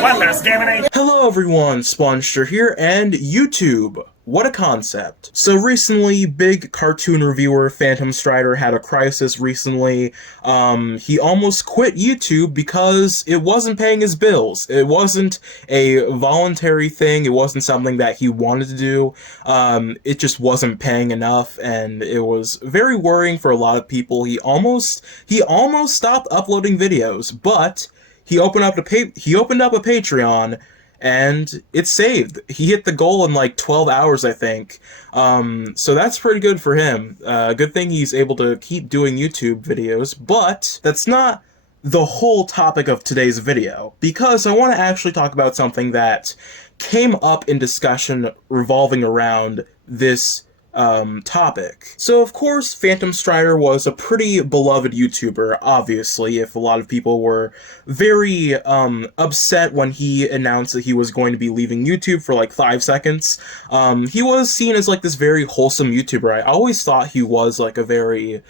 Hello everyone, spongestur here, and YouTube. What a concept. So recently, big cartoon reviewer Phantom Strider had a crisis recently. He almost quit YouTube because it wasn't paying his bills. It wasn't a voluntary thing, it wasn't something that he wanted to do. It just wasn't paying enough, and it was very worrying for a lot of people. He almost stopped uploading videos, but he opened up a Patreon, and it saved. He hit the goal in like 12 hours, I think. So that's pretty good for him. Good thing he's able to keep doing YouTube videos, but that's not the whole topic of today's video, because I want to actually talk about something that came up in discussion revolving around this topic. So of course, Phantom Strider was a pretty beloved YouTuber, obviously, if a lot of people were very upset when he announced that he was going to be leaving YouTube for like 5 seconds. He was seen as like this very wholesome YouTuber. I always thought he was like a very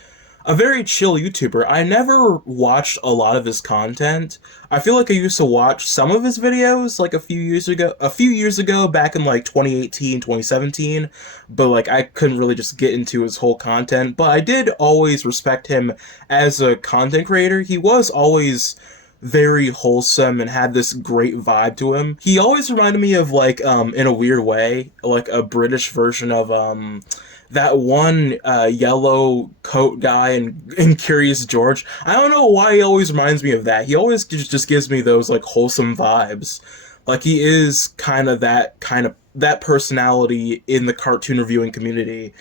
chill YouTuber. I never watched a lot of his content. I feel like I used to watch some of his videos like a few years ago, back in like 2018, 2017, but like I couldn't really just get into his whole content. But I did always respect him as a content creator. He was always very wholesome and had this great vibe to him. He always reminded me of like, in a weird way, like a British version of, that one yellow coat guy in Curious George. I don't know why he always reminds me of that. He always just gives me those like wholesome vibes. Like he is that personality in the cartoon reviewing community,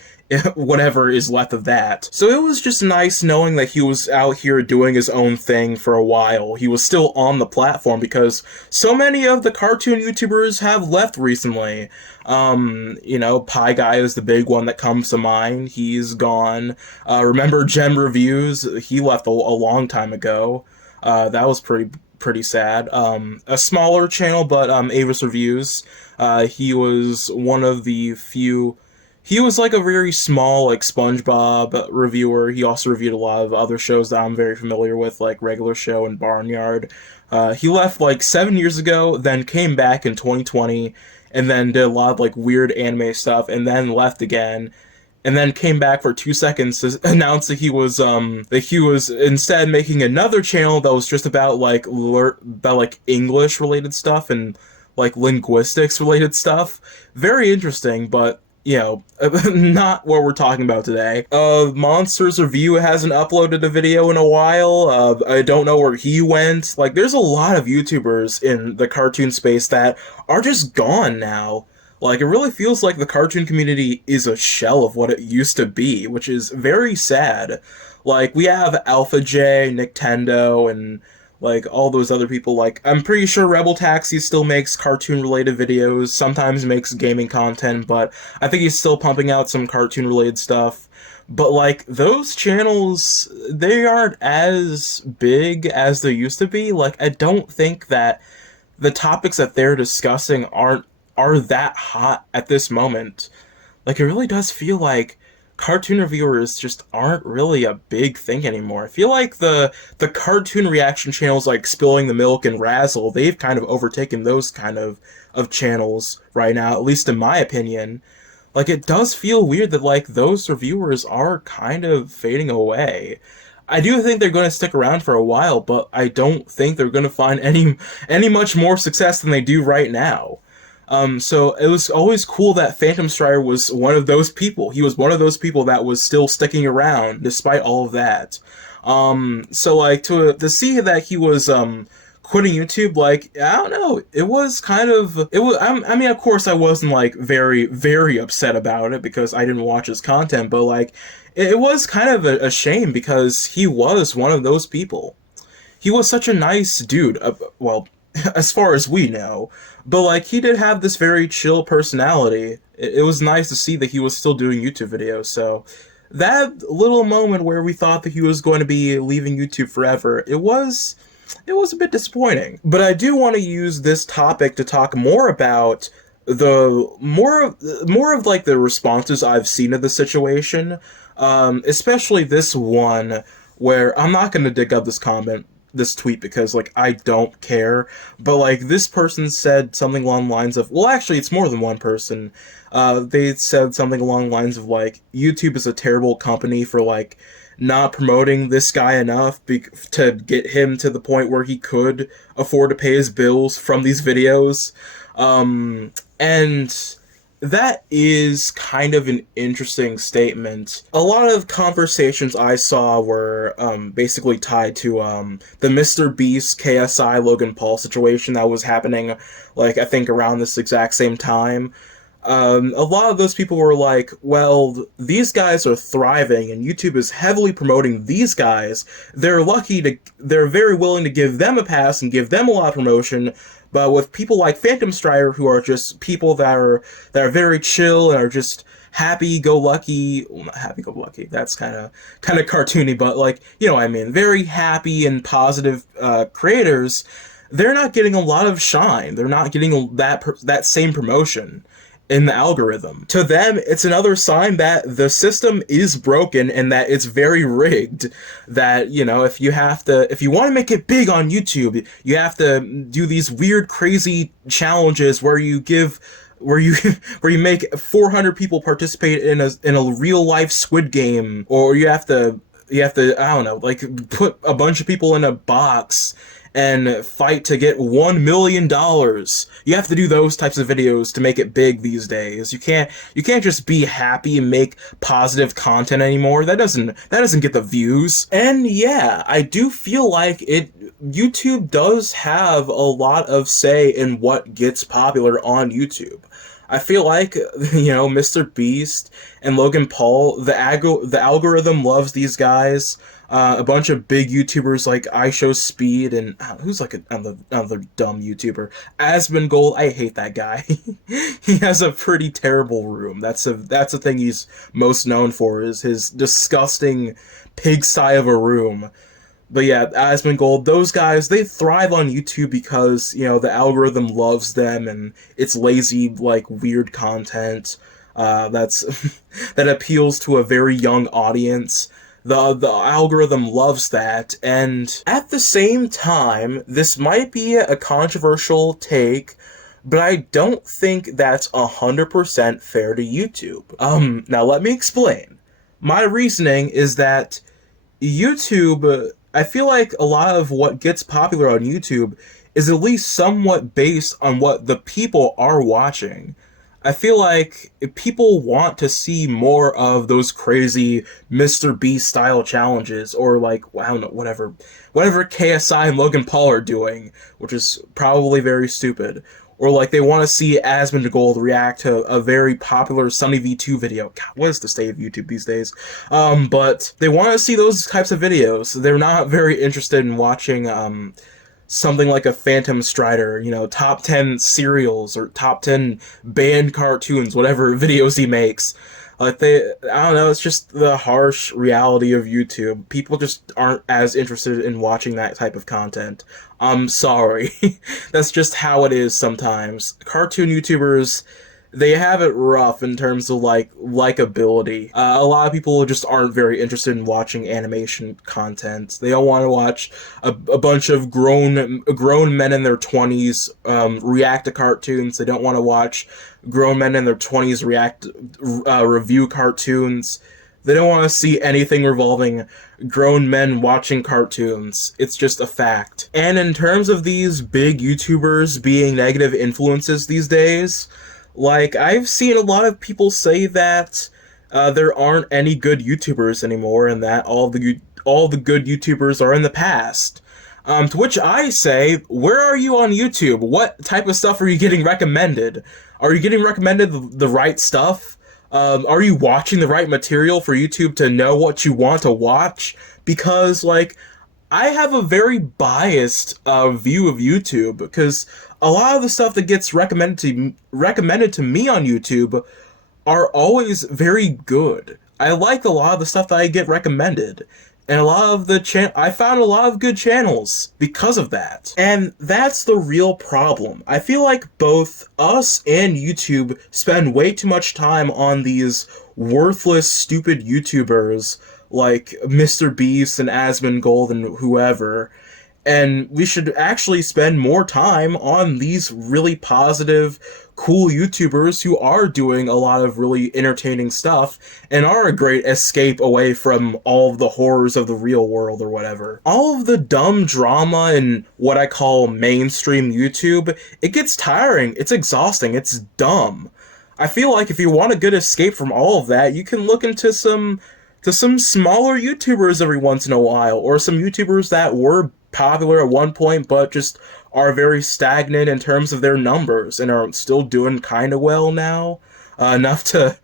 whatever is left of that. So it was just nice knowing that he was out here doing his own thing for a while. He was still on the platform because so many of the cartoon YouTubers have left recently. You know, Pie Guy is the big one that comes to mind. He's gone. Remember Gem Reviews? He left a long time ago. That was pretty sad. A smaller channel, but Avis Reviews. He was one of the few. He was like a very small, like, SpongeBob reviewer. He also reviewed a lot of other shows that I'm very familiar with, like Regular Show and Barnyard. He left like 7 years ago, then came back in 2020, and then did a lot of like weird anime stuff, and then left again, and then came back for 2 seconds to announce that he was instead making another channel that was just about like English related stuff and like linguistics related stuff. Very interesting, but you know, not what we're talking about today. Monsters Review hasn't uploaded a video in a while. I don't know where he went. Like, there's a lot of YouTubers in the cartoon space that are just gone now. Like, it really feels like the cartoon community is a shell of what it used to be, which is very sad. Like, we have Alpha J, Nintendo, and like all those other people. Like, I'm pretty sure Rebel Taxi still makes cartoon related videos, sometimes makes gaming content, but I think he's still pumping out some cartoon related stuff. But like, those channels, they aren't as big as they used to be. Like, I don't think that the topics that they're discussing are that hot at this moment. Like, it really does feel like cartoon reviewers just aren't really a big thing anymore. I feel like the cartoon reaction channels like Spilling the Milk and Razzle, they've kind of overtaken those kind of channels right now, at least in my opinion. Like, it does feel weird that like those reviewers are kind of fading away. I do think they're going to stick around for a while, but I don't think they're going to find any much more success than they do right now. So it was always cool that Phantom Strider was one of those people. He was one of those people that was still sticking around despite all of that. So like to see that he was quitting YouTube, like, I don't know, it was I mean, of course I wasn't like very, very upset about it because I didn't watch his content, but like it was kind of a shame because he was one of those people. He was such a nice dude. Well, as far as we know. But like, he did have this very chill personality. It was nice to see that he was still doing YouTube videos, so that little moment where we thought that he was going to be leaving YouTube forever, it was a bit disappointing. But I do want to use this topic to talk more about more of like the responses I've seen of the situation, especially this one where I'm not going to dig up this comment this tweet because like I don't care, but like this person said something along the lines of, well, actually, it's more than one person. They said something along the lines of like YouTube is a terrible company for like not promoting this guy enough to get him to the point where he could afford to pay his bills from these videos. And that is kind of an interesting statement. A lot of conversations I saw were basically tied to the Mr. Beast KSI Logan Paul situation that was happening, like, I think around this exact same time. A lot of those people were like, well, these guys are thriving and YouTube is heavily promoting these guys. They're very willing to give them a pass and give them a lot of promotion. But with people like Phantom Strider, who are just people that are very chill and are just happy-go-lucky, well, not happy-go-lucky, that's kind of cartoony, but like, you know what I mean, very happy and positive creators, they're not getting a lot of shine. They're not getting that same promotion in the algorithm. To them, it's another sign that the system is broken and that it's very rigged. That, you know, if you want to make it big on YouTube, you have to do these weird, crazy challenges where you make 400 people participate in a real life Squid Game, or you have to, I don't know, like put a bunch of people in a box and fight to get $1 million. You have to do those types of videos to make it big these days. You can't just be happy and make positive content anymore. That doesn't get the views. And yeah, I do feel like YouTube does have a lot of say in what gets popular on YouTube. I feel like, you know, Mr. Beast and Logan Paul, the algorithm loves these guys. A bunch of big YouTubers like IShowSpeed and who's like another dumb YouTuber, Asmongold. I hate that guy. He has a pretty terrible room. That's the thing he's most known for, is his disgusting pigsty of a room. But yeah, Asmongold, those guys, they thrive on YouTube because, you know, the algorithm loves them and it's lazy, like, weird content that appeals to a very young audience. The algorithm loves that, and at the same time, this might be a controversial take, but I don't think that's 100% fair to YouTube. Now let me explain. My reasoning is that YouTube, I feel like a lot of what gets popular on YouTube is at least somewhat based on what the people are watching. I feel like if people want to see more of those crazy Mr. Beast style challenges, or like, I don't know, whatever KSI and Logan Paul are doing, which is probably very stupid. Or like they want to see Asmongold react to a very popular Sunny V2 video. God, what is the state of YouTube these days? But they want to see those types of videos. They're not very interested in watching something like a Phantom Strider, you know, top 10 serials or top 10 banned cartoons, whatever videos he makes. Like I don't know, it's just the harsh reality of YouTube. People just aren't as interested in watching that type of content. I'm sorry. That's just how it is sometimes. Cartoon YouTubers, they have it rough in terms of like likability. A lot of people just aren't very interested in watching animation content. They don't want to watch a bunch of grown men in their 20s react to cartoons. They don't want to watch grown men in their 20s review cartoons. They don't want to see anything revolving grown men watching cartoons. It's just a fact. And in terms of these big YouTubers being negative influences these days, like, I've seen a lot of people say that there aren't any good YouTubers anymore, and that all the good YouTubers are in the past. To which I say, where are you on YouTube? What type of stuff are you getting recommended? Are you getting recommended the right stuff? Are you watching the right material for YouTube to know what you want to watch? Because, like, I have a very biased view of YouTube, because a lot of the stuff that gets recommended to me on YouTube are always very good. I like a lot of the stuff that I get recommended, and a lot of I found a lot of good channels because of that. And that's the real problem. I feel like both us and YouTube spend way too much time on these worthless, stupid YouTubers like Mr. Beast and Asmongold and whoever. And we should actually spend more time on these really positive, cool YouTubers who are doing a lot of really entertaining stuff and are a great escape away from all of the horrors of the real world or whatever. All of the dumb drama and what I call mainstream YouTube, it gets tiring, it's exhausting, it's dumb. I feel like if you want a good escape from all of that, you can look into some smaller YouTubers every once in a while, or some YouTubers that were popular at one point but just are very stagnant in terms of their numbers and are still doing kind of well now, enough to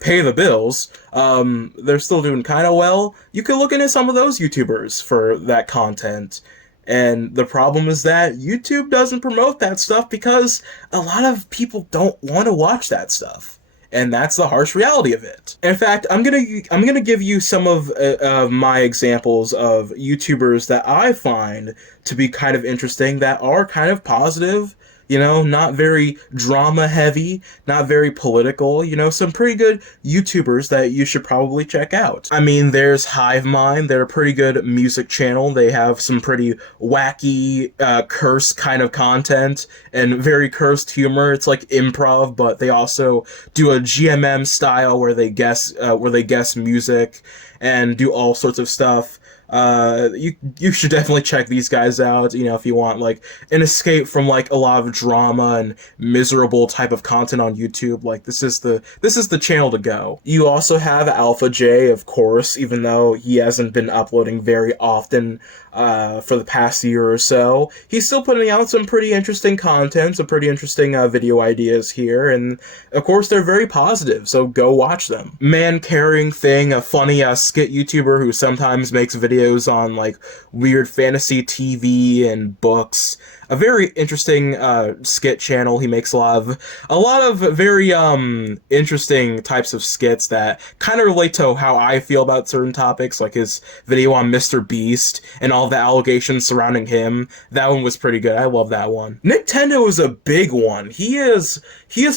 pay the bills. They're still doing kind of well. You can look into some of those YouTubers for that content. And the problem is that YouTube doesn't promote that stuff because a lot of people don't want to watch that stuff. And that's the harsh reality of it. In fact, I'm gonna give you some of my examples of YouTubers that I find to be kind of interesting, that are kind of positive, you know, not very drama heavy, not very political, you know, some pretty good YouTubers that you should probably check out. I mean, there's Hive Mind, they're a pretty good music channel. They have some pretty wacky, curse kind of content and very cursed humor. It's like improv, but they also do a GMM style where they guess music and do all sorts of stuff. You should definitely check these guys out, you know, if you want like an escape from like a lot of drama and miserable type of content on YouTube. Like this is the channel to go. You also have Alpha J, of course, even though he hasn't been uploading very often for the past year or so. He's still putting out some pretty interesting content, some pretty interesting video ideas here, and of course they're very positive, so go watch them. Man Carrying Thing, a funny skit YouTuber who sometimes makes videos on like weird fantasy TV and books. A very interesting skit channel. He makes a lot of very interesting types of skits that kind of relate to how I feel about certain topics, like his video on Mr. Beast and all the allegations surrounding him. That one was pretty good. I love that one. Nintendo is a big one. He is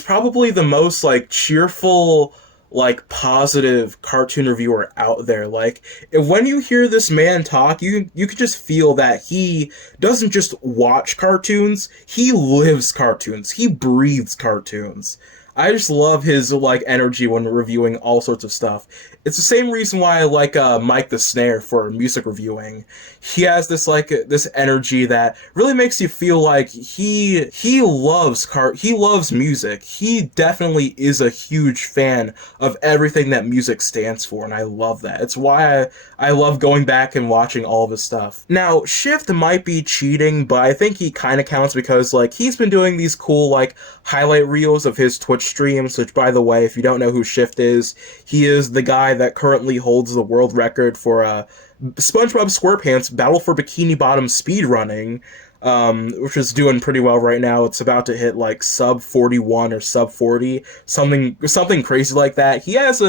probably the most like cheerful, like positive cartoon reviewer out there. Like when you hear this man talk, you could just feel that he doesn't just watch cartoons, he lives cartoons, he breathes cartoons. I just love his like energy when reviewing all sorts of stuff. It's the same reason why I like Mike the Snare for music reviewing. He has this energy that really makes you feel like he loves music. He definitely is a huge fan of everything that music stands for, and I love that. It's why I love going back and watching all of his stuff. Now, Shift might be cheating, but I think he kind of counts because like he's been doing these cool like highlight reels of his Twitch streams, which, by the way, if you don't know who Shift is, he is the guy that currently holds the world record for SpongeBob SquarePants Battle for Bikini Bottom speedrunning, which is doing pretty well right now. It's about to hit like sub 41 or sub 40, something crazy like that. He has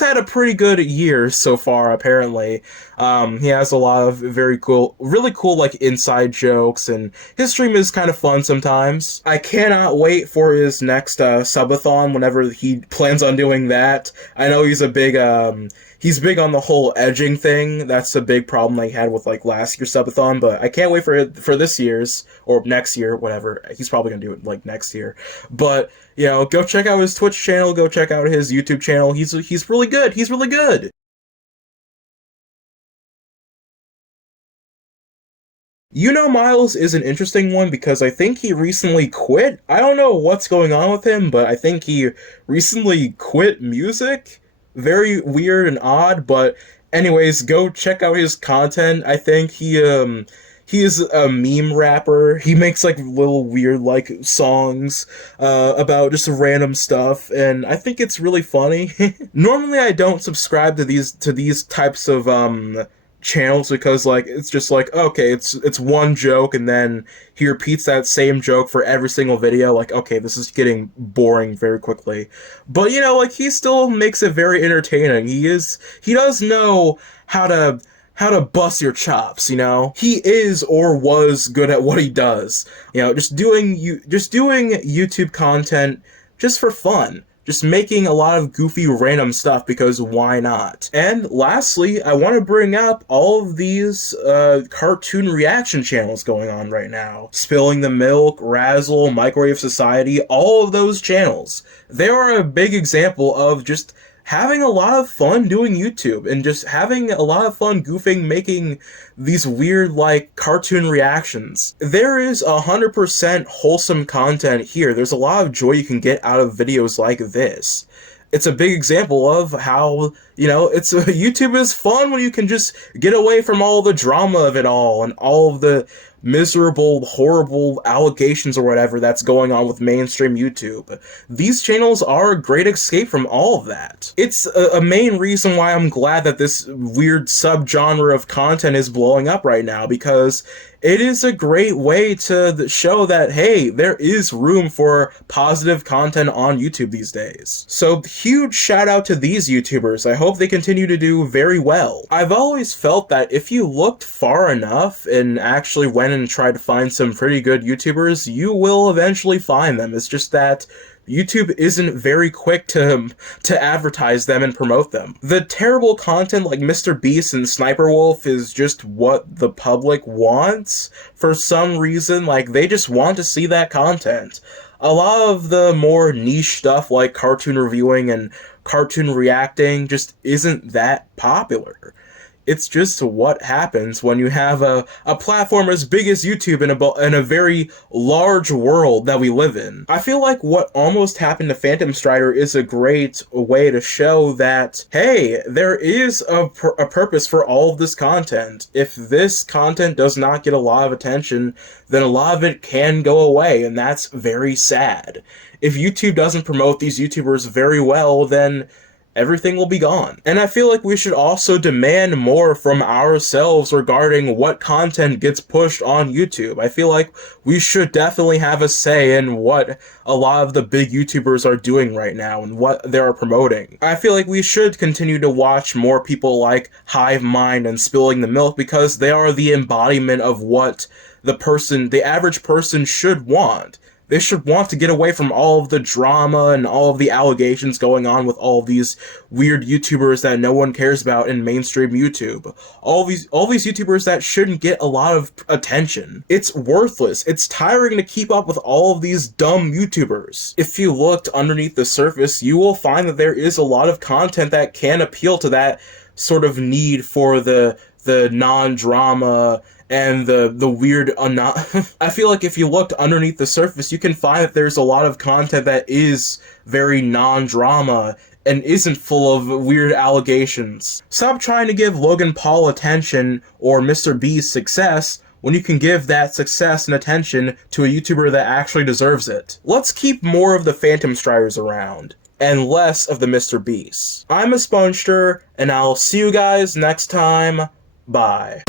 had a pretty good year so far, apparently. He has a lot of really cool like inside jokes, and his stream is kind of fun sometimes. I cannot wait for his next subathon whenever he plans on doing that. I know he's big on the whole edging thing. That's a big problem I had with like last year's subathon, but I can't wait for this year's or next year, whatever. He's probably gonna do it like next year. But you know, go check out his Twitch channel, go check out his YouTube channel. He's really good. He's really good. You Know Miles is an interesting one because I think he recently quit. I don't know what's going on with him, but I think he recently quit music. Very weird and odd, but anyways, go check out his content. I think he is a meme rapper. He makes like little weird like songs about just random stuff, and I think it's really funny. Normally I don't subscribe to these types of channels because like it's just like, okay, it's one joke and then he repeats that same joke for every single video. Like, okay, this is getting boring very quickly. But you know, like he still makes it very entertaining. He does know how to bust your chops, you know? He is or was good at what he does. You know, just doing YouTube content just for fun. just making a lot of goofy random stuff because why not? And lastly, I want to bring up all of these cartoon reaction channels going on right now. Spilling the Milk, Razzle, Microwave Society, all of those channels. They are a big example of just having a lot of fun doing YouTube and just having a lot of fun goofing, making these weird, like, cartoon reactions. There is 100% wholesome content here. There's a lot of joy you can get out of videos like this. It's a big example of how, YouTube is fun when you can just get away from all the drama of it all and all of the miserable, horrible allegations or whatever that's going on with mainstream YouTube. These channels are a great escape from all of that. It's a main reason why I'm glad that this weird subgenre of content is blowing up right now, because it is a great way to show that, hey, there is room for positive content on YouTube these days. So huge shout out to these YouTubers. I hope they continue to do very well. I've always felt that if you looked far enough and actually went and tried to find some pretty good YouTubers, you will eventually find them. It's just that YouTube isn't very quick to advertise them and promote them. The terrible content like Mr. Beast and Sniper Wolf is just what the public wants for some reason. Like, they just want to see that content. A lot of the more niche stuff like cartoon reviewing and cartoon reacting just isn't that popular. It's just what happens when you have a platform as big as YouTube in a very large world that we live in. I feel like what almost happened to Phantom Strider is a great way to show that, hey, there is a purpose for all of this content. If this content does not get a lot of attention, then a lot of it can go away, and that's very sad. If YouTube doesn't promote these YouTubers very well, then everything will be gone. And I feel like we should also demand more from ourselves regarding what content gets pushed on YouTube. I feel like we should definitely have a say in what a lot of the big YouTubers are doing right now and what they are promoting. I feel like we should continue to watch more people like Hive Mind and Spilling the Milk, because they are the embodiment of what the average person should want. They should want to get away from all of the drama and all of the allegations going on with all of these weird YouTubers that no one cares about in mainstream YouTube. All these YouTubers that shouldn't get a lot of attention. It's worthless. It's tiring to keep up with all of these dumb YouTubers. If you looked underneath the surface, you will find that there is a lot of content that can appeal to that sort of need for the non-drama and the weird I feel like if you looked underneath the surface, you can find that there's a lot of content that is very non-drama and isn't full of weird allegations. Stop trying to give Logan Paul attention or Mr. Beast success when you can give that success and attention to a YouTuber that actually deserves it. Let's keep more of the Phantom Striders around and less of the Mr. Beasts. I'm a spongestur, and I'll see you guys next time. Bye.